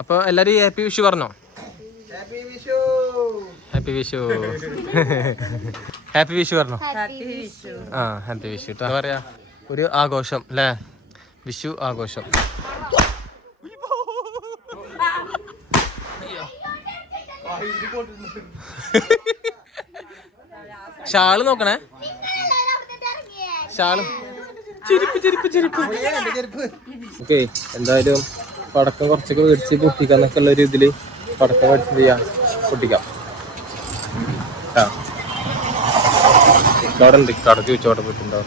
അപ്പൊ എല്ലാരും ഹാപ്പി വിഷു പറഞ്ഞോ. ഹാപ്പി വിഷു ഹാപ്പി വിഷു പറഞ്ഞോ. ആ ഹാപ്പി വിഷു. എന്താ പറയാ, ഒരു ആഘോഷം അല്ലേ, വിഷു ആഘോഷം. ഷാള് നോക്കണേ, ഷാള് ചെരുപ്പ് ചെരുപ്പ് ചെരുപ്പ്. ഓക്കെ, എന്തായാലും പടക്കം കുറച്ചൊക്കെ മേടിച്ച് പൊട്ടിക്കാന്നൊക്കെ ഉള്ള ഒരു ഇതില് പടക്കം മേടിച്ച് ചെയ്യാം, പൊട്ടിക്കാം. അവിടെ ഉണ്ട് കട ചോദിച്ചോടെ പോയിട്ടുണ്ടോ.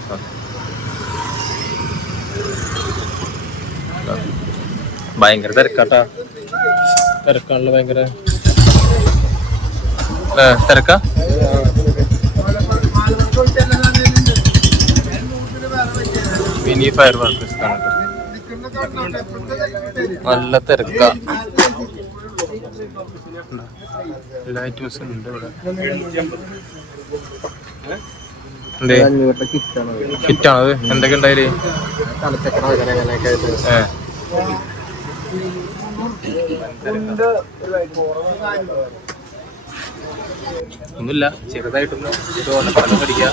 ഭയങ്കര തിരക്കാട്ടാ, തിരക്കാണല്ലോ ഭയങ്കര. തിരക്കാ. മിനി ഫയർ വർക്കേഴ്സ് നല്ല തിരക്കാ. എല്ലാ ഐറ്റംസും ഉണ്ട് ഇവിടെ. കിറ്റാണത്. എന്തൊക്കെ ഉണ്ടായാല് ഒന്നുമില്ല, ചെറുതായിട്ടൊന്ന് ഇതുപോലെ പടക്കം കടിക്കുക.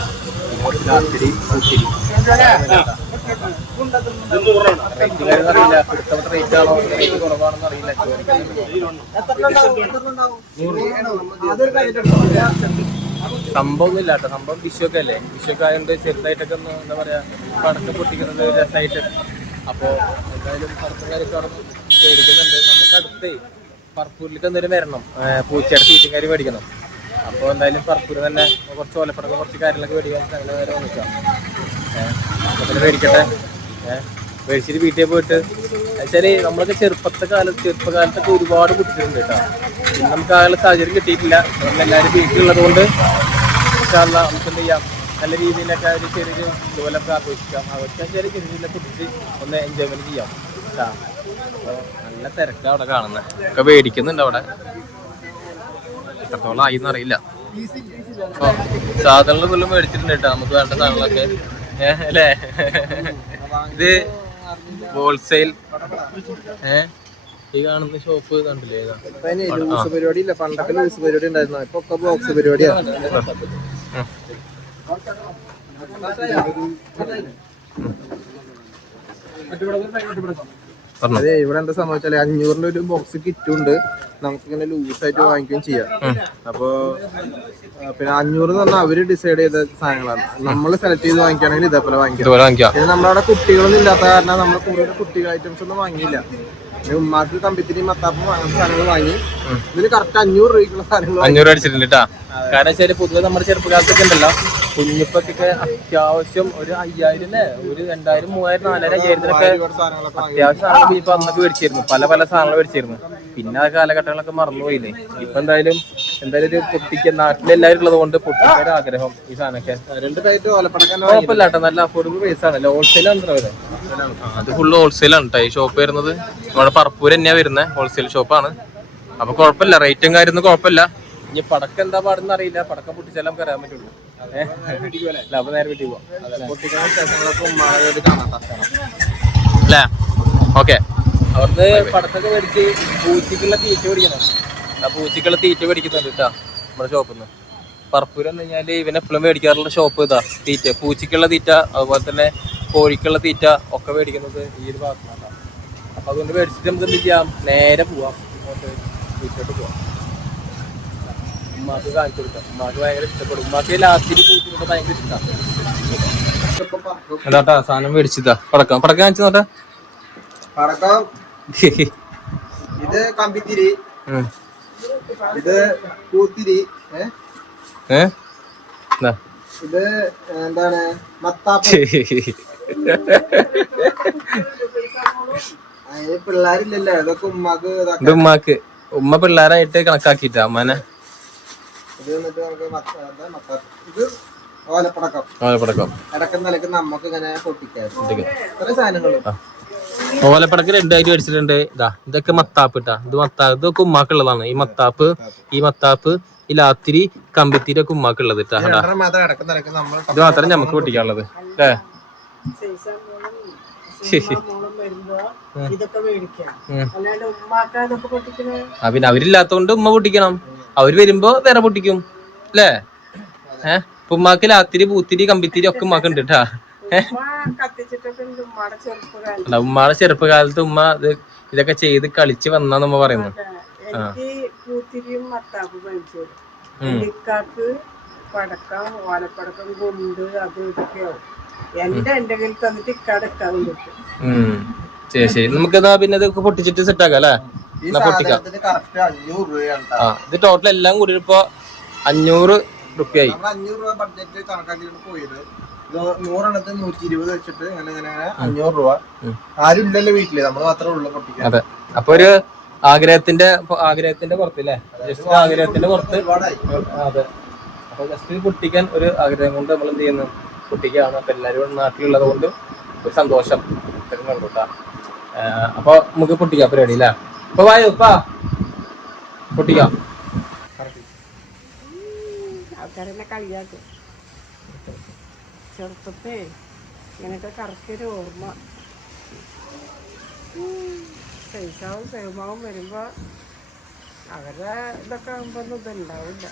രാത്രി പൂത്തിരി അറിയില്ല, ഇവിടുത്തെ റേറ്റ് ആണോ റേറ്റ് കുറവാണെന്ന് അറിയില്ല. സംഭവം ഒന്നും ഇല്ല കേട്ടോ. സംഭവം വിഷുവൊക്കെ അല്ലേ, വിഷുവൊക്കെ ആയതുകൊണ്ട് ചെറുതായിട്ടൊക്കെ ഒന്ന് എന്താ പറയാ പടക്കം പൊട്ടിക്കുന്നത് രസമായിട്ട്. അപ്പോൾ എന്തായാലും പടക്കംകാരൊക്കെ അവിടെ മേടിക്കുന്നുണ്ട്. നമുക്ക് അടുത്തേ പറപ്പൂരിലേക്ക് എന്തെങ്കിലും വരണം, പൂച്ചയുടെ തീറ്റും കാര്യം മേടിക്കണം. അപ്പോൾ എന്തായാലും പറപ്പൂര് തന്നെ കുറച്ച് ഓലപ്പടക്കം കുറച്ച് കാര്യങ്ങളൊക്കെ മേടിക്കാൻ അങ്ങനെ നേരെ വന്നിക്കാം. അങ്ങനെ മേടിക്കട്ടെ. മേടിച്ചിട്ട് വീട്ടിൽ പോയിട്ട് വെച്ചാൽ നമ്മളൊക്കെ ചെറുപ്പകാലത്തൊക്കെ ഒരുപാട് പൊട്ടിച്ചിട്ടുണ്ട് കേട്ടോ. പിന്നെ നമുക്ക് ആകെ സാഹചര്യം കിട്ടിയിട്ടില്ല. നമ്മളെല്ലാവരും വീട്ടിലുള്ളത് കൊണ്ട് നമുക്ക് എന്ത് ചെയ്യാം, നല്ല രീതിയിലൊക്കെ ഒരു ചെറിയൊരു ഇതുപോലൊക്കെ ആഘോഷിക്കാം. ആഘോഷിക്കാൻ ചെറിയ രീതിയിലൊക്കെ പൊട്ടിച്ച് ഒന്ന് എൻജോയ്മെന്റ് ചെയ്യാം കേട്ടോ. അപ്പോൾ നല്ല തിരക്കാണ് അവിടെ കാണുന്നത്. ഒക്കെ മേടിക്കുന്നുണ്ട് അവിടെ. എത്രത്തോളം ആയിന്ന് അറിയില്ല. അപ്പോൾ സാധനങ്ങൾ ഫുള്ളും മേടിച്ചിട്ടുണ്ട് കേട്ടോ, നമുക്ക് വേണ്ട സാധനങ്ങളൊക്കെ അല്ലേ. ഇത് ഹോൾസെയിൽ ഈ കാണുന്ന ഷോപ്പ് കണ്ടില്ലേ? പരിപാടി ഇല്ല, പണ്ടൊക്കെ ലൂസ് പരിപാടി ഉണ്ടായിരുന്നു, ഇപ്പൊ ഒക്കെ ബോക്സ് പരിപാടിയാണ്. അതെ, ഇവിടെ എന്താ സംഭവിച്ചാല് 500-ന്റെ ഒരു ബോക്സ് കിറ്റും ഉണ്ട്, നമുക്കിങ്ങനെ ലൂസായിട്ട് വാങ്ങിക്കുകയും ചെയ്യാം. അപ്പൊ പിന്നെ 500 എന്ന് പറഞ്ഞാൽ അവര് ഡിസൈഡ് ചെയ്ത സാധനങ്ങളാണ്. നമ്മൾ സെലക്ട് ചെയ്ത് വാങ്ങിക്കുകയാണെങ്കിൽ ഇതേപോലെ വാങ്ങിക്കാം. പിന്നെ നമ്മളവിടെ കുട്ടികളൊന്നും ഇല്ലാത്ത കാരണം നമ്മൾ കൂടുതൽ കുട്ടികൾ ഐറ്റംസ് ഒന്നും വാങ്ങിയില്ല. ഉമ്മാക്ക് കമ്പിത്തിരി മത്താപ്പും അങ്ങനത്തെ സാധനങ്ങൾ വാങ്ങി. ഇതിന് കറക്റ്റ് 500 രൂപയ്ക്കുള്ള സാധനങ്ങൾ 500 അടിച്ചിട്ടുണ്ട് കേട്ടാ. കാരണം വെച്ചാല് പൊതുവെ നമ്മുടെ ചെറുപ്പകാലത്തൊക്കെ ഉണ്ടല്ലോ, കുഞ്ഞിപ്പൊക്കെ അത്യാവശ്യം ഒരു 5000 അല്ലേ, ഒരു 2000, 3000, 4000, 5000-ത്തിനൊക്കെ അത്യാവശ്യം സാധനങ്ങൾ ഇപ്പൊ അന്നൊക്കെ മേടിച്ചിരുന്നു. പല സാധനങ്ങൾ മേടിച്ചിരുന്നു. പിന്നെ ആ കാലഘട്ടങ്ങളൊക്കെ മറന്നുപോയില്ലേ. ഇപ്പൊ എന്തായാലും ഒരു പൊട്ടിക്കാൻ നാട്ടിലെല്ലാവരും ഉള്ളത് കൊണ്ട് പൊട്ടിക്കാൻ ആഗ്രഹം. ഈ സാധനമൊക്കെ കുഴപ്പമില്ല കേട്ടോ, നല്ല അഫോർഡബിൾ പ്രൈസ് ആണ്. ഹോൾസെയിൽ ആണ് വരെ, അത് ഫുള്ള് ഹോൾസെയിലാണ് കേട്ടോ. ഈ ഷോപ്പ് വരുന്നത് നമ്മുടെ പറപ്പൂര് തന്നെയാ വരുന്നത്, ഹോൾസെയിൽ ഷോപ്പാണ്. അപ്പൊ കുഴപ്പമില്ല, റേറ്റും കാര്യമൊന്നും കുഴപ്പമില്ല. ഇനി പടക്കം എന്താ പാടുന്ന അറിയില്ല, പടക്കം പൊട്ടിച്ചാലും നമുക്ക് അറിയാൻ പറ്റുള്ളൂ. അപ്പൊ നേരെ വീട്ടിൽ പോവാം അല്ലേ. ഓക്കെ, അവിടുന്ന് പടക്കൊക്കെ മേടിച്ച് പൂച്ചക്കുള്ള തീറ്റ മേടിക്കണം. ആ പൂച്ചക്കുള്ള തീറ്റ മേടിക്കുന്നുണ്ട് കേട്ടാ നമ്മുടെ ഷോപ്പിൽ നിന്ന്. പറപ്പൂര് എന്ന് കഴിഞ്ഞാല് ഇവനെപ്പോഴും മേടിക്കാറുള്ള ഷോപ്പ് ഇതാ. തീറ്റ, പൂച്ചക്കുള്ള തീറ്റ, അതുപോലെ തന്നെ കോഴിക്കുള്ള തീറ്റ ഒക്കെ മേടിക്കുന്നത് ഈ ഒരു ഭാഗത്താണ്. അപ്പൊ അതുകൊണ്ട് മേടിച്ചിട്ട് നമുക്ക് എന്ത് ചെയ്യാം, നേരെ പോവാം, ഇങ്ങോട്ട് വീട്ടിലോട്ട് പോവാം. ഉമ്മാക്ക് കാണിച്ചു കൊടുക്കാം. ഉമ്മാക്ക് ഭയങ്കര ഇഷ്ടപ്പെടും. ഉമ്മാക്ക് ലാസ്റ്റിൽ പൂച്ചിനോട് ഭയങ്കര ഇഷ്ടമാണ്. എന്താട്ടാ സാധനം മേടിച്ചതാ, പടക്കം കാണിച്ചു നോട്ടെ. പടക്കം ഇത് കമ്പിത്തിരി, ഇത് പൂത്തിരി, ഇത് എന്താണ് മത്താപ്പ്. പിള്ളേരില്ലല്ലോ, ഇതൊക്കെ ഉമ്മാക്ക് ഉമ്മ പിള്ളേരായിട്ട് കണക്കാക്കിട്ടാ അമ്മനെ. ഇത് വന്നിട്ട് നമുക്ക് ഇത് ഓലപ്പടക്കം ഇടക്കുന്ന നിലക്ക് നമുക്ക് ഇങ്ങനെ പൊട്ടിക്കാം. കുറെ സാധനങ്ങള് ഓലപ്പടക്ക് 2 മേടിച്ചിട്ടുണ്ട്. ഇതൊക്കെ മത്താപ്പ് ഇട്ടാ. ഇതൊക്കെ ഉമ്മാക്കുള്ളതാണ്. ഈ മത്താപ്പ് ഈ ലാത്തിരി കമ്പിത്തിരി ഒക്കെ ഉമ്മാക്കുള്ളത് ഇട്ടാ. ഇത് മാത്രം നമുക്ക് പൊട്ടിക്കാനുള്ളത് അല്ലേ. വരുമ്പോ ഇതൊക്കെ മേടിക്കാം. അല്ലാണ്ട് ഉമ്മാക്ക ഇതൊക്കെ പൊട്ടിക്കണേ. പിന്നെ അവരില്ലാത്തോണ്ട് ഉമ്മ പൊട്ടിക്കണം. അവര് വരുമ്പോ വേറെ പൊട്ടിക്കും അല്ലേ? ഇപ്പൊ ഉമ്മാക്ക് ലാത്തിരി പൂത്തിരി കമ്പിത്തിരി ഒക്കെ ഉമ്മാക്ക് ഉണ്ട് കേട്ടാ. ഉമ്മാടെ ചെറുപ്പകാലത്ത് ഉമ്മ ഇതൊക്കെ ചെയ്ത് കളിച്ച് വന്നാ നമ്മ പറയുന്നു. എനിക്ക് പൂത്തിരിയും മത്താപ്പ് മേടിച്ചു ഇക്കാക്ക് പടക്കം ഓലപ്പടക്കം കൊണ്ട് അത് ഇതൊക്കെയാവും. എന്റെ കയ്യിൽ തന്നിട്ട് ഇക്കാടെക്കാൻ കിട്ടും. ശരി നമുക്ക് പിന്നെ ഇതൊക്കെ പൊട്ടിച്ചിട്ട് സെറ്റ് ആക്കാം അല്ലേ? പൊട്ടിക്കാം. ഇത് ടോട്ടൽ എല്ലാം കൂടി ഇപ്പൊ 500 രൂപയായി. 500 രൂപ ബഡ്ജറ്റ് കണക്കാക്കിയിട്ട് പോയത്. 100 120 വെച്ചിട്ട് അങ്ങനെ 500 രൂപ. ആരും ഇല്ലല്ലോ വീട്ടില്, നമ്മള് മാത്രമേ ഉള്ളൂ പൊട്ടിക്കാൻ. അതെ. അപ്പൊ ഒരു ആഗ്രഹത്തിന്റെ പുറത്തല്ലേ? ജസ്റ്റ് ആഗ്രഹത്തിന്റെ പുറത്ത്. അതെ. അപ്പൊ ജസ്റ്റ് പൊട്ടിക്കാൻ ഒരു ആഗ്രഹം കൊണ്ട് നമ്മൾ എന്ത് ചെയ്യുന്നു, പൊട്ടിക്കുകയാണ്. അപ്പൊ എല്ലാവരും നാട്ടിലുള്ളത് കൊണ്ട് ഒരു സന്തോഷം കേട്ടാ. അപ്പൊ നമുക്ക് പൊട്ടിക്കാം പരിപാടി അല്ലേ? അപ്പൊ വായോ ഉപ്പാ പൊട്ടിക്കാം. ആൾക്കാരെന്നെ കളിയാക്കും. ചെറുപ്പത്തെ ഇങ്ങനൊക്കെ കറക്റ്റൊരു ഓർമ്മ. ശൈശാവും സേമാവും വരുമ്പോ അവരുടെ ഇതൊക്കെ ആകുമ്പോ ഒന്നും ഇതുണ്ടാവില്ല.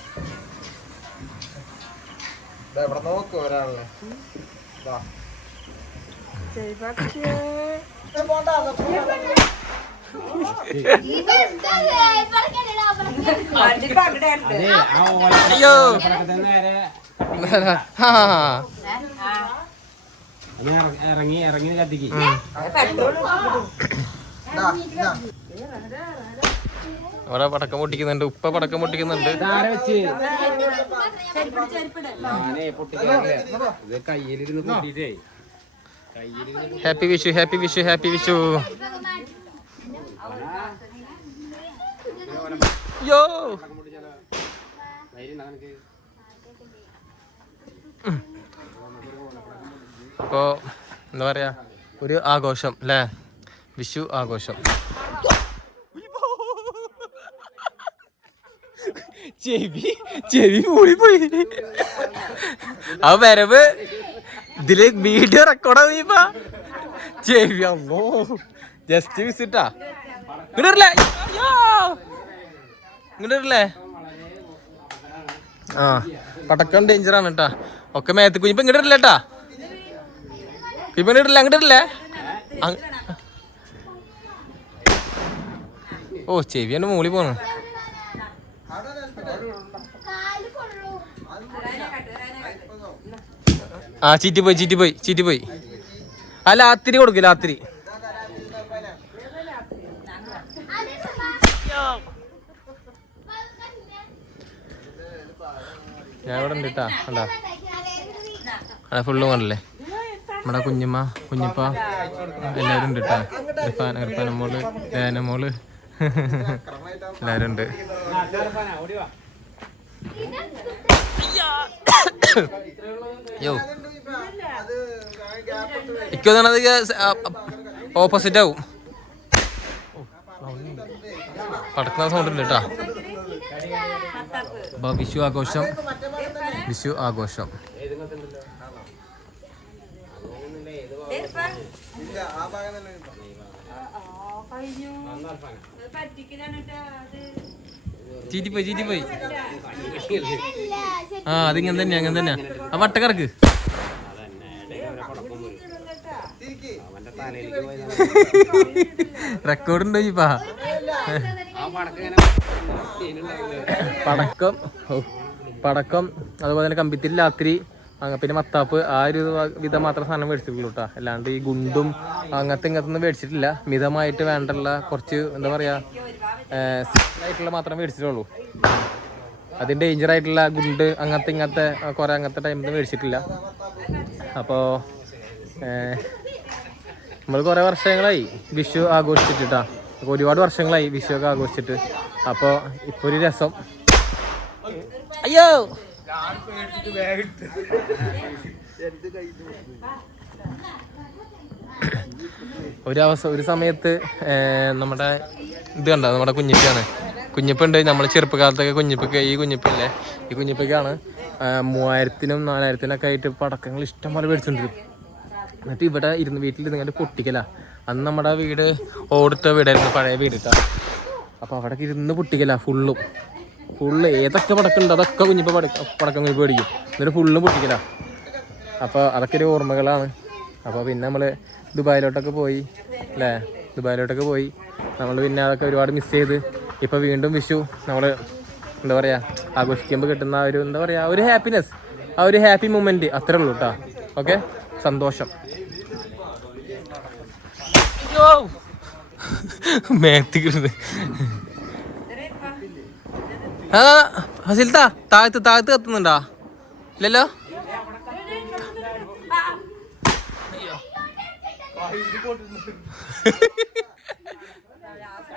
അയ്യോ ഇറങ്ങി കത്തിക്ക്. അവിടെ പടക്കം പൊട്ടിക്കുന്നുണ്ട്, ഉപ്പ പടക്കം പൊട്ടിക്കുന്നുണ്ട്. കയ്യിലിരുന്ന് പൊട്ടിട്ടേ happy Vishu, happy Vishu, happy Vishu. യോ അപ്പോ എന്താ പറയാ, ഒരു ആഘോഷം അല്ലേ? വിഷു ആഘോഷം. ചെവി മൂളിപ്പോയി. ആ വരവ് ഇതില് വീഡിയോ റെക്കോർഡാ. ചെവി അമ്മോ ജസ്റ്റ് വിസിറ്റാ. ഇങ്ങോട്ടില്ലേ? ആ പടക്കം ഡേഞ്ചറാണ് കേട്ടാ. ഒക്കെ മേത്ത് കുഞ്ഞിപ്പോ ഇങ്ങോട്ടില്ല കേട്ടാ. ഇപ്പൊ ഇങ്ങോട്ടില്ല, അങ്ങോട്ടില്ലേ? ഓ ചെവിയാണ് മൂളി പോണ്. ആ ചീറ്റിപ്പോയി. ആ ലാത്തിരി കൊടുക്കില്ല, ലാത്തിരി. ഞാൻ ഇവിടെ ഉണ്ട് കേട്ടാ. കണ്ടാ അവിടെ ഫുള്ളും കണ്ടല്ലേ? നമ്മുടെ കുഞ്ഞിപ്പ എല്ലാവരും ഉണ്ട് കേട്ടാ. ഇർഫാനമോള്, ലേനമോള് എല്ലാവരും ഉണ്ട്. യോ ഇക്കൊന്നാണത് ഓപ്പോസിറ്റ് ആവും. പടക്കുന്ന സൗണ്ട് ഉണ്ട് കേട്ടാ. അപ്പൊ വിഷു ആഘോഷം. ചീറ്റിപ്പോയി. ആ അതിങ്ങനെ തന്നെയാ. ആ വട്ടക്കറക്ക്. റെക്കോർഡ് ഉണ്ടോ ഇപ്പാ? പടക്കം അതുപോലെ തന്നെ കമ്പിത്തിരി, ലാത്തിരി, പിന്നെ മത്താപ്പ്, ആ ഒരു വിധം മാത്രം സാധനം മേടിച്ചിട്ടുള്ളൂ കേട്ടോ. അല്ലാണ്ട് ഈ ഗുണ്ടും അങ്ങനത്തെ ഇങ്ങനത്തൊന്നും മേടിച്ചിട്ടില്ല. മിതമായിട്ട് വേണ്ടുള്ള കുറച്ച് എന്താ പറയാ ആയിട്ടുള്ള മാത്രമേ മേടിച്ചിട്ടുള്ളൂ. അതിന് ഡേഞ്ചർ ആയിട്ടുള്ള ഗുണ്ട് ഇങ്ങനത്തെ കുറെ അങ്ങനത്തെ ടൈമിൽ മേടിച്ചിട്ടില്ല. അപ്പോൾ നമ്മൾ കുറേ വർഷങ്ങളായി വിഷു ആഘോഷിച്ചിട്ടാ. ഒരുപാട് വർഷങ്ങളായി വിഷു ഒക്കെ ആഘോഷിച്ചിട്ട്. അപ്പോൾ ഇപ്പോൾ ഒരു രസം. അയ്യോ ഒരു സമയത്ത് നമ്മുടെ ഇത് കണ്ട, നമ്മുടെ കുഞ്ഞിപ്പുണ്ട്. നമ്മൾ ചെറുപ്പകാലത്തൊക്കെ ഈ കുഞ്ഞിപ്പയ്ക്കാണ് 3000-നും 4000-നും ഒക്കെ ആയിട്ട് പടക്കങ്ങൾ ഇഷ്ടം പോലെ മേടിച്ചോണ്ടിരും. എന്നിട്ട് ഇവിടെ വീട്ടിലിരുന്ന് പൊട്ടിക്കല. അന്ന് നമ്മുടെ വീട് ഓടിട്ട വീടായിരുന്നു, പഴയ വീടിട്ടാ. അപ്പോൾ അവിടെ ഇരുന്ന് പൊട്ടിക്കല ഫുള്ള് ഏതൊക്കെ പടക്കുണ്ട് അതൊക്കെ കുഞ്ഞിപ്പോൾ പടക്കം കുഞ്ഞിപ്പോൾ മേടിക്കും, എന്നിട്ട് ഫുള്ളും പൊട്ടിക്കല. അപ്പോൾ അതൊക്കെ ഒരു ഓർമ്മകളാണ്. അപ്പോൾ പിന്നെ നമ്മൾ ദുബായിലോട്ടൊക്കെ പോയി അല്ലേ, ദുബായിലോട്ടൊക്കെ പോയി നമ്മൾ പിന്നെ അതൊക്കെ ഒരുപാട് മിസ് ചെയ്ത് ഇപ്പോൾ വീണ്ടും വിഷു നമ്മൾ എന്താ പറയുക ആഘോഷിക്കുമ്പോൾ കിട്ടുന്ന ആ ഒരു എന്താ പറയുക ഒരു ഹാപ്പിനെസ്, ആ ഒരു ഹാപ്പി മൊമെൻറ്റ് അത്രേ ഉള്ളൂ കേട്ടോ. ഓക്കെ, സന്തോഷം. മേത്തിക്കിരുന്ന് ആ ഹസിൽത്താ താഴത്ത് കത്തുന്നുണ്ടാ? ഇല്ലല്ലോ.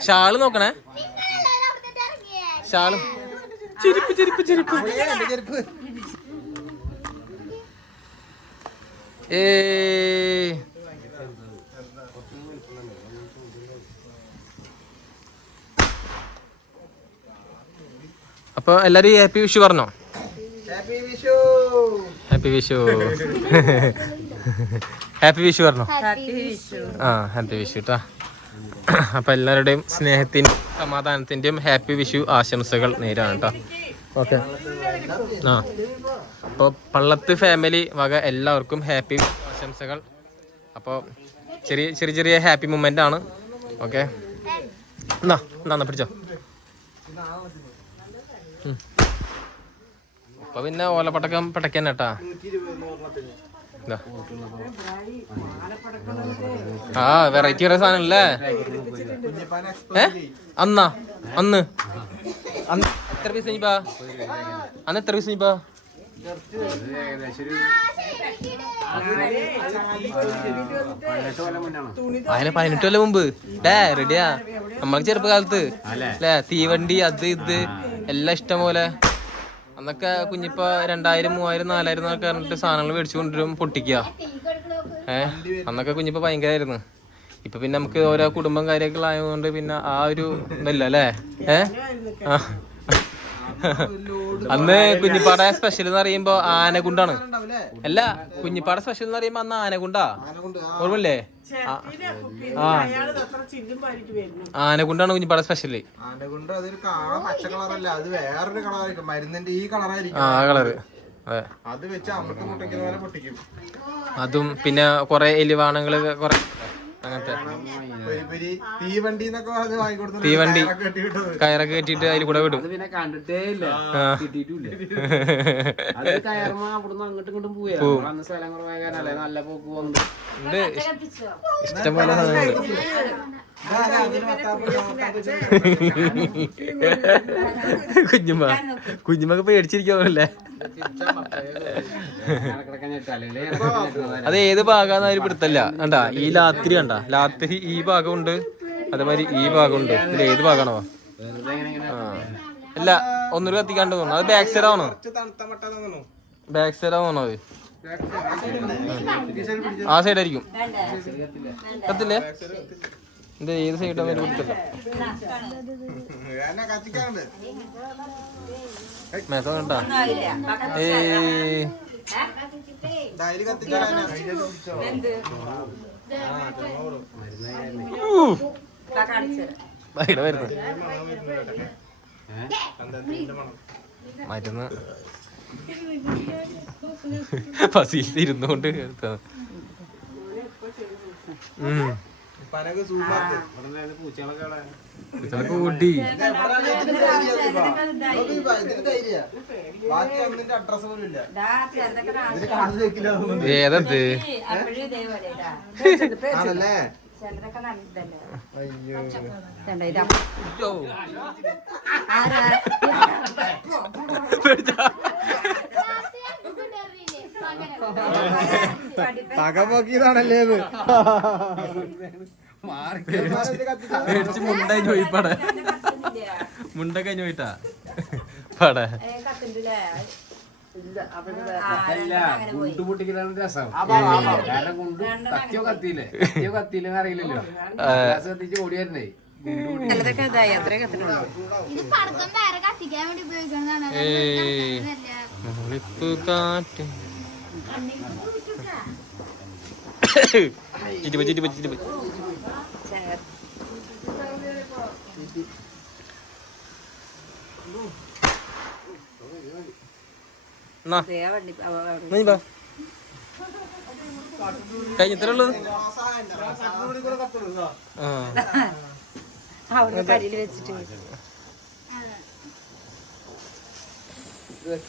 ഷാള് നോക്കണേ, ഷാളും ചെരുപ്പ് അപ്പൊ എല്ലാരും ഹാപ്പി വിഷു പറഞ്ഞോ? ഹാപ്പി വിഷു ഹാപ്പി വിഷു പറഞ്ഞോ? ആ ഹാപ്പി വിഷു കേട്ടാ. അപ്പൊ എല്ലാവരുടെയും സ്നേഹത്തിന്റെയും സമാധാനത്തിന്റെയും ഹാപ്പി വിഷു ആശംസകൾ നേരാണ് കേട്ടോ. ഓക്കെ. ആ അപ്പോൾ പള്ളത്ത് ഫാമിലി വക എല്ലാവർക്കും ഹാപ്പി ആശംസകൾ. അപ്പോൾ ചെറിയ ഹാപ്പി മൊമെന്റ് ആണ്. ഓക്കെ, എന്നാ പിടിച്ചോ. അപ്പൊ പിന്നെ ഓലപ്പടക്കം പടക്കാൻ കേട്ടാ. ആ വെറൈറ്റി കുറെ സാധനം അല്ലേ. അന്ന് എത്ര പീസ് കഴിഞ്ഞപ്പാ? അന്ന് എത്ര പീസ് കഴിഞ്ഞപ്പാ? അതിന് 18 കൊല്ലം മുമ്പ് റെഡിയാ. നമ്മൾക്ക് ചെറുപ്പകാലത്ത് അല്ലേ തീവണ്ടി അത് ഇത് എല്ലാം ഇഷ്ടം പോലെ. അന്നൊക്കെ കുഞ്ഞിപ്പ 2000, 3000, 4000 എന്നൊക്കെ പറഞ്ഞിട്ട് സാധനങ്ങൾ മേടിച്ചു കൊണ്ടുവരും, പൊട്ടിക്കുക. അന്നൊക്കെ കുഞ്ഞിപ്പ ഭയങ്കരമായിരുന്നു. ഇപ്പൊ പിന്നെ നമുക്ക് ഓരോ കുടുംബം കാര്യമൊക്കെ ആയതുകൊണ്ട് പിന്നെ ആ ഒരു ഇതല്ല അല്ലേ. അന്ന് കുഞ്ഞിപ്പാടെ സ്പെഷ്യൽ എന്ന് പറയുമ്പോ ആനകുണ്ടാണ്. അല്ല, കുഞ്ഞിപ്പാടെ സ്പെഷ്യൽ എന്ന് പറയുമ്പോ അന്ന് ആനകുണ്ടാ, ഓർമ്മല്ലേ? ആനകുണ്ടാണ് കുഞ്ഞിപ്പാടെ സ്പെഷ്യല്. ആ കളറ് അതും പിന്നെ കൊറേ എലിവാണങ്ങള് കൊറേ അങ്ങനത്തെ തീവണ്ടി കയറൊക്കെ കെട്ടിട്ട് അതിൽ കൂടെ വിടും. ഇഷ്ടംപോലെ കുഞ്ഞുമ്മക്ക് പേടിച്ചിരിക്കാവല്ലേ. അത് ഏത് ഭാഗാന്ന് അതിൽ പിടുത്തല്ല. കണ്ടാ ഈ ലാത്തിരി കണ്ടാ, ലാത്തിരി ഈ ഭാഗമുണ്ട്, അതേമാതിരി ഈ ഭാഗമുണ്ട്. ഇതിൽ ഏത് ഭാഗമാണോ? അല്ല, ഒന്നൂര് കത്തിക്കാണ്ട് തോന്നുന്നു. അത് ബാക്ക് സൈഡ് ആണോ? ബാക്ക് സൈഡ് ആണോ അത്? ആ സൈഡായിരിക്കും. കത്തില്ലേ? ഇത് ഏത് സൈഡാന്ന് പിടുത്തല്ല. മേത്ത കണ്ടാ മരുന്ന് ഫസീൽ ഇരുന്നോണ്ട് കൂട്ടി ഏതത് തകപോക്കിയതാണല്ലേ മുണ്ടായി പോയിപ്പാടെ മുണ്ടൊക്കെ പോയിട്ടാ പാടെ ഗുണ്ടു പൊട്ടിക്കലാണ് രസം. കാരണം ഗുണ്ടു കത്തിയോ കത്തിയില്ലെന്ന് അറിയില്ലല്ലോ. കത്തിച്ച് ഓടി വരണേ. കാറ്റ് കഴിഞ്ഞത്രേ ഉള്ളൂ. അവിടെ കടിയിൽ വെച്ചിട്ട്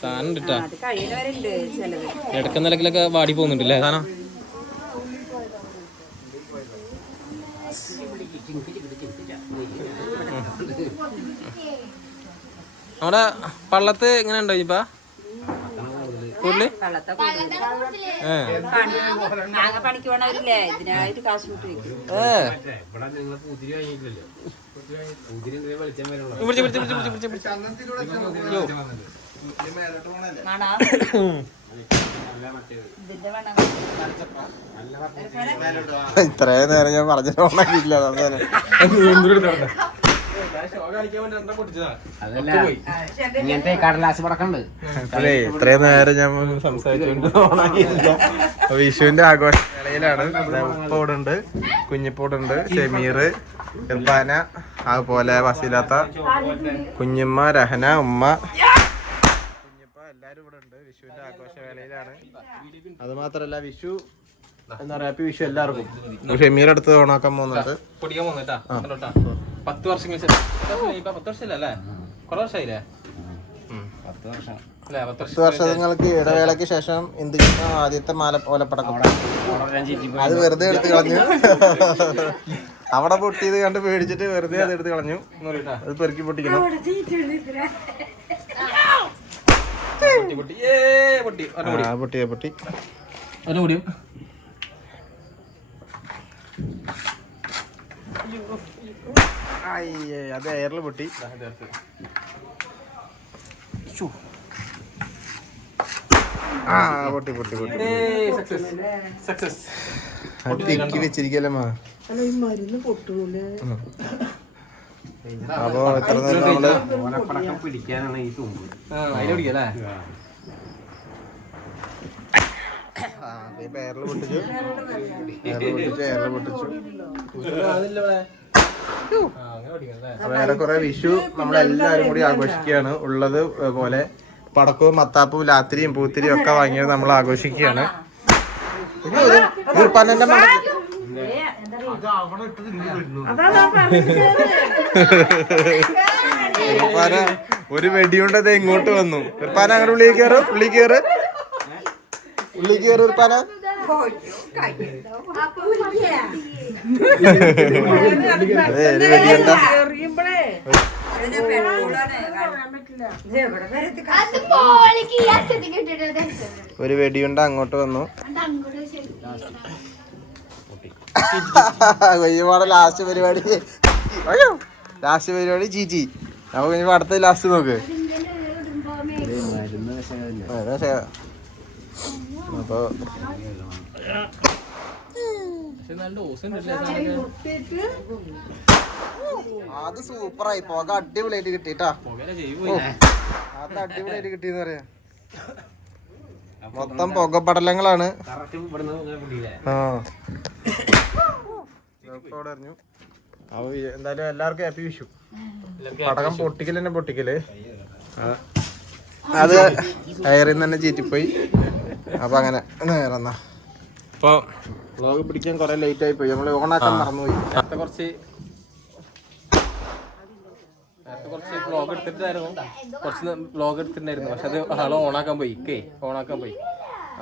സാധനം ഇട്ടാ അത് കഴിയുന്നവരുണ്ട് ചിലത്. ഇടക്ക നിലക്കിലൊക്കെ വാടി പോകുന്നുണ്ടല്ലേ സാധനം. നമ്മുടെ പള്ളത്ത് എങ്ങനെ ഉണ്ടോ ഇനിയിപ്പാ കൂടുതല്? കള്ളത്തെ പണിക്ക് പോണവരില്ലേ ഇതിനായിട്ട് കാശ് വിട്ട് വെക്കും. മണാ ഇതിന്റെ മണം ഇത്രയും നേരം ഞാൻ പറഞ്ഞില്ല. അതല്ല ഇങ്ങനത്തെ കടലാസ് പടക്കണ്ട്. അതെ ഇത്രയും നേരം ഞാൻ സംസാരിച്ചുകൊണ്ട് ഓണാക്കിയില്ല. വിഷുവിന്റെ ആഘോഷവേളയിലാണ്. ഉപ്പോടുണ്ട്, കുഞ്ഞിപ്പോടുണ്ട്, ഷമീർ, ഇർഫാന, അതുപോലെ വസീലാത്ത, കുഞ്ഞുമ്മ, രഹന, ഉമ്മ, കുഞ്ഞിപ്പ എല്ലാരും ഇവിടെ ഉണ്ട്. വിഷുവിന്റെ ആഘോഷവേളയിലാണ്. അത് മാത്രല്ല വിഷു എന്താ പറയാ, ഹാപ്പി വിഷു എല്ലാവർക്കും. ഷമീർ അടുത്ത് ഓണാക്കാൻ പോകുന്നുണ്ട്. പൊടിക്കാൻ പോകുന്നേട്ടാ 10 വർഷങ്ങൾക്ക് ശേഷം. 10 വർഷമല്ലേ അല്ലേ? കുറെ വർഷമായില്ലേ? 10 വർഷം അല്ലേ? 10 10 വർഷങ്ങൾക്ക് ഇടവേളയ്ക്ക് ശേഷം ഇന്ത്യക്ക് ആദ്യത്തെ ഓലപ്പടക്കം അത് വെറുതെ എടുത്ത് കളഞ്ഞു. അവിടെ പൊട്ടിയത് കണ്ട് പേടിച്ചിട്ട് വെറുതെ അത് എടുത്ത് കളഞ്ഞു. അത് പെറുക്കി പൊട്ടിക്കണം. പൊട്ടി പൊട്ടി കൂടിയും അയ്യേ അത് എയറിൽ പൊട്ടി. പൊട്ടി പൊട്ടി പൊട്ടി സക്സസ്. തിക്കി വെച്ചിരിക്കല്ലേ മാ. മരുന്ന് പൊട്ടൂലേ? അപ്പൊ എത്ര നേരം നമ്മള് ഓലപ്പടക്കം പിടിക്കാനാണ് ഈ തുമ്പ്. അതിന് പിടിക്കല്ലേ? എയറിൽ പൊട്ടിച്ചു. എയറിൽ പൊട്ടിച്ചു. വേറെ കുറെ വിഷു നമ്മളെല്ലാരും കൂടി ആഘോഷിക്കുകയാണ്. ഉള്ളത് പോലെ പടക്കവും മത്താപ്പും ലാത്തിരിയും പൂത്തിരിയും ഒക്കെ വാങ്ങിയത് നമ്മൾ ആഘോഷിക്കുകയാണ്. ഒരു വെടിയുണ്ടത് ഇങ്ങോട്ട് വന്നു. ഇർപ്പാന അങ്ങനെ ഉള്ളിൽ കയറ്, ഉള്ളിൽ കയറ്, ഉള്ളിൽ കയറ് ഇർപ്പാന. വെടിയുണ്ട ഒരു വെടിയുണ്ട അങ്ങോട്ട് വന്നു. കൊയ്യപാടെ ലാസ്റ്റ് പരിപാടി. അയ്യോ ലാസ്റ്റ് പരിപാടി ചീച്ചി. അപ്പൊ കഴിഞ്ഞപ്പോ അടുത്ത ലാസ്റ്റ് നോക്ക്. അപ്പൊ അത് സൂപ്പറായി. പുക അടിപൊളിയായിട്ട് കിട്ടിട്ടാ. അത് അടിപൊളിയായിട്ട് കിട്ടിന്ന് പറയാ. മൊത്തം പുകപ്പടലങ്ങളാണ്. അപ്പൊ എന്തായാലും എല്ലാവർക്കും ഹാപ്പി വിഷു. പടക്കം പൊട്ടിക്കൽ തന്നെ പൊട്ടിക്കല്. അത് എയറിൽ തന്നെ ചീറ്റിപ്പോയി. അപ്പൊ അങ്ങനെ നേരെന്നാ. അപ്പൊ വ്ളോഗ് പിടിക്കാൻ കുറെ ലേറ്റ് ആയി പോയി. നമ്മള് ഓണാക്കാൻ മറന്നുപോയി. നേരത്തെ കുറച്ച് വ്ളോഗ് എടുത്തിട്ടായിരുന്നു. കുറച്ച് വ്ളോഗ് എടുത്തിട്ടുണ്ടായിരുന്നു. പക്ഷെ അത് ആള് ഓണാക്കാൻ പോയി.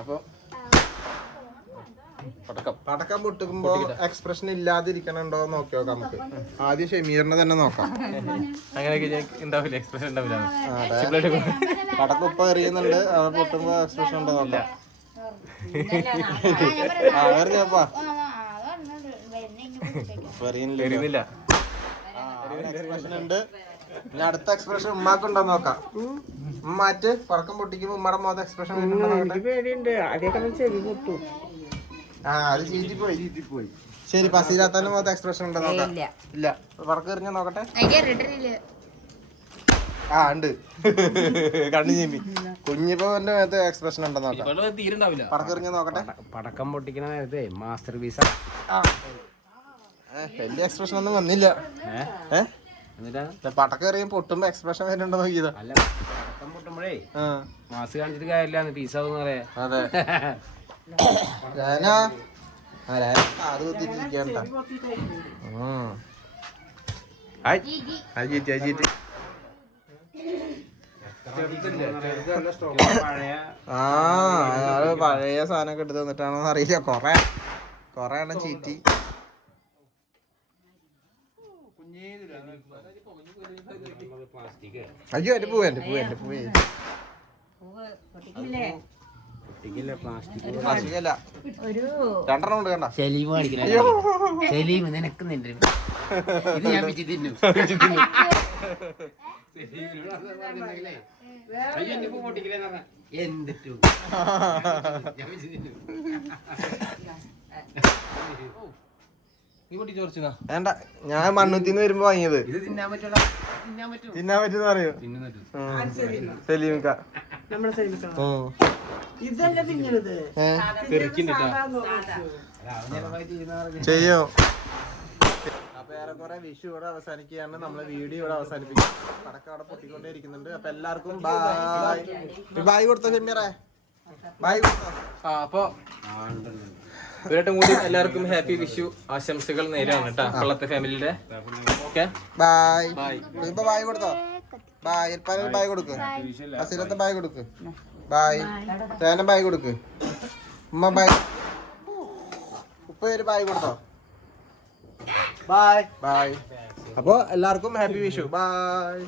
അപ്പൊ പടക്കം പൊട്ടിക്കുമ്പോ എക്സ്പ്രഷൻ ഇല്ലാതിരിക്കണുണ്ടോ നോക്കി നോക്കാം. നമുക്ക് ആദ്യം ഷമീറിനെ തന്നെ നോക്കാം. അങ്ങനെയൊക്കെ ഉണ്ടാവില്ല, എക്സ്പ്രഷൻ ഉണ്ടാവില്ല. പടക്കം ഇപ്പൊ എറിയുന്നുണ്ട്. അവ പൊട്ടുമ്പോ എക്സ്പ്രഷൻ ഉണ്ടോ നോക്കാം. എറിയുന്നില്ല. എക്സ്പ്രഷൻ ഉണ്ട്. ഇനി അടുത്ത എക്സ്പ്രഷൻ ഉമ്മാക്കുണ്ടോ നോക്കാം. മാറ്റ് പടക്കം പൊട്ടിക്കുമ്പോ ഉമ്മയുടെ മുഖത്ത് എക്സ്പ്രഷൻ പേടിയുണ്ട്. അതേക്കാളും ചെവി പൊട്ടു. അത് ചീറ്റിപ്പോയി. ശരി പസിലാത്താന്റെ മുഖത്ത് എക്സ്പ്രഷൻ ഉണ്ടോ നോക്കാം. ഇല്ല പടക്കം എറിഞ്ഞ നോക്കട്ടെ. ഉണ്ട്. കണ്ണു ചീമ്പി. കുഞ്ഞിപ്പോന്റെ മുഖത്ത് എക്സ്പ്രഷൻ ഉണ്ടോ നോക്കാം. പടക്കം എറിഞ്ഞ നോക്കട്ടെ. പടക്കം പൊട്ടിക്കണ നേരത്തെ മാസ്റ്റർ പീസ. വലിയ എക്സ്പ്രഷൻ ഒന്നും വന്നില്ല. എന്നിട്ടാ പടക്കം എറിയും പൊട്ടുമ്പോ എക്സ്പ്രഷൻ വരുന്നുണ്ടോ നോക്കിയതാ. അല്ല പടക്കം പൊട്ടുമ്പോഴേ ആ മാസ് കാണിച്ചിട്ട് കാര്യമില്ല പീസാവെന്ന് പറയാ. അതെ ഞാനാ അത് കുത്തിട്ടിരിക്കണ്ട. അയാള് പഴയ സാധനമൊക്കെ എടുത്ത് തന്നിട്ടാണോ അറിയില്ല. കൊറേ എണ്ണം ചീറ്റി. അയ്യോ എന്റെ പൂവേ പ്ലാസ്റ്റിക് അല്ല, രണ്ടെണ്ണം ഉണ്ട് കണ്ട. സലീം കാണിക്കണ സലീം നിനക്ക് നിന്റെ ഇത് ഞാൻ വെച്ച് തിന്നും. എന്തിട്ടു നീ പൊട്ടി ചോദിച്ചാ വേണ്ട, ഞാൻ മണ്ണുത്തിന്ന് വരുമ്പോ വാങ്ങിയത്. ഇത് തിന്നാൻ പറ്റൂല. തിന്നാൻ പറ്റുന്ന അറിയോ സലീമിക്ക? നമ്മുടെ ഇതല്ല പിന്നത് ചെയ്യോ. അപ്പൊ ഏറെക്കുറെ വിഷു ഇവിടെ അവസാനിക്കുകയാണ്. നമ്മളെ വീഡിയോ ഇവിടെ അവസാനിപ്പിക്കും. പടക്കം അവിടെ പൊട്ടിക്കൊണ്ടേ ഇരിക്കുന്നുണ്ട്. അപ്പൊ എല്ലാവർക്കും ബായ് കൊടുത്തോ ഷെമീറേ, ബായ് കൊടുത്തോ. അപ്പൊ ഇവരായിട്ടും കൂടി എല്ലാവർക്കും ഹാപ്പി വിഷു ആശംസകൾ നേരാണ് കേട്ടാ പള്ളത്തെ ഫാമിലിയുടെ. Okay bye. ബൈ. ഇപ്പൊ ബായ് കൊടുത്തോ. ബായ്. ഇൽപ്പാനും ബായ് കൊടുക്ക്. അസിലത്തെ ബായ് കൊടുക്ക്. ബായ്. തേനം ബായ് കൊടുക്ക്. ഉമ്മ ബായ്. ഉപ്പ ഒരു ബായ് കൊടുത്തോ. ബായ്. അപ്പൊ എല്ലാവർക്കും ഹാപ്പി വിഷു. ബായ്.